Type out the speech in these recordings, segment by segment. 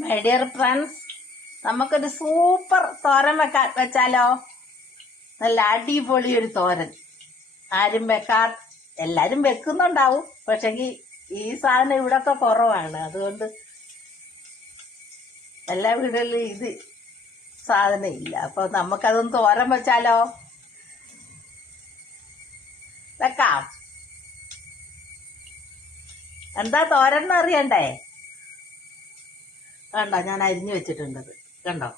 My dear friends, നമുക്കൊരു super തോരൻ വെച്ചാലോ? നല്ല അടിപൊളി ഒരു തോരൻ. ആരും എല്ലാരും വെക്കുന്നുണ്ടാവും, പക്ഷെങ്കിൽ ഈ സാധനം ഇവിടൊക്കെ കുറവാണ്. അതുകൊണ്ട് എല്ലാ വീടുകളിലും ഇത് സാധനം ഇല്ല. അപ്പൊ നമുക്കതൊന്ന് തോരൻ വെച്ചാലോ? വെക്കാം. എന്താ തോരൻ എന്ന് അറിയണ്ടേ? കണ്ടോ, ഞാൻ അരിഞ്ഞു വെച്ചിട്ടുണ്ടത് കണ്ടോ.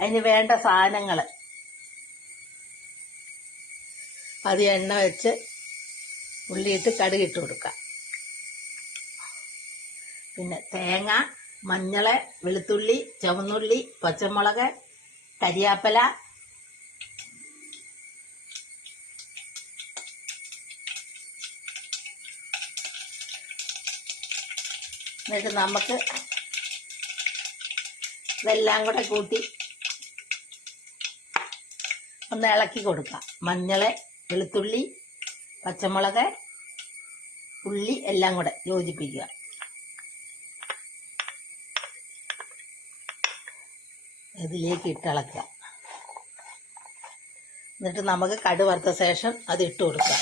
അതിന് വേണ്ട സാധനങ്ങൾ: അത് എണ്ണ വെച്ച് ഉള്ളിയിട്ട് കടുകിട്ട് കൊടുക്കാം. പിന്നെ തേങ്ങ, മഞ്ഞള്, വെളുത്തുള്ളി, ചുവന്നുള്ളി, പച്ചമുളക്, കരിയാപ്പല, എന്നിട്ട് നമുക്ക് ഇതെല്ലാം കൂടെ കൂട്ടി ഒന്ന് ഇളക്കി കൊടുക്കാം. മഞ്ഞള്, വെളുത്തുള്ളി, പച്ചമുളക്, ഉള്ളി എല്ലാം കൂടെ യോജിപ്പിക്കുക. ഇതിലേക്ക് ഇട്ടിളക്കുക. എന്നിട്ട് നമുക്ക് കടുക് വറുത്ത ശേഷം അത് ഇട്ട് കൊടുക്കാം.